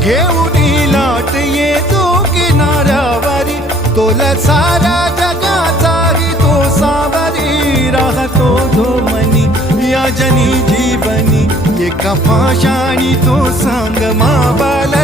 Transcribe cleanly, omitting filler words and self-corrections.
घेऊन लाट येतो किनाऱ्यावरी, तोला सारा जगाचाही तो सावरी. राहतो धोमनी या जनी जीवनी, एका पाशाणी तो सांग माबाला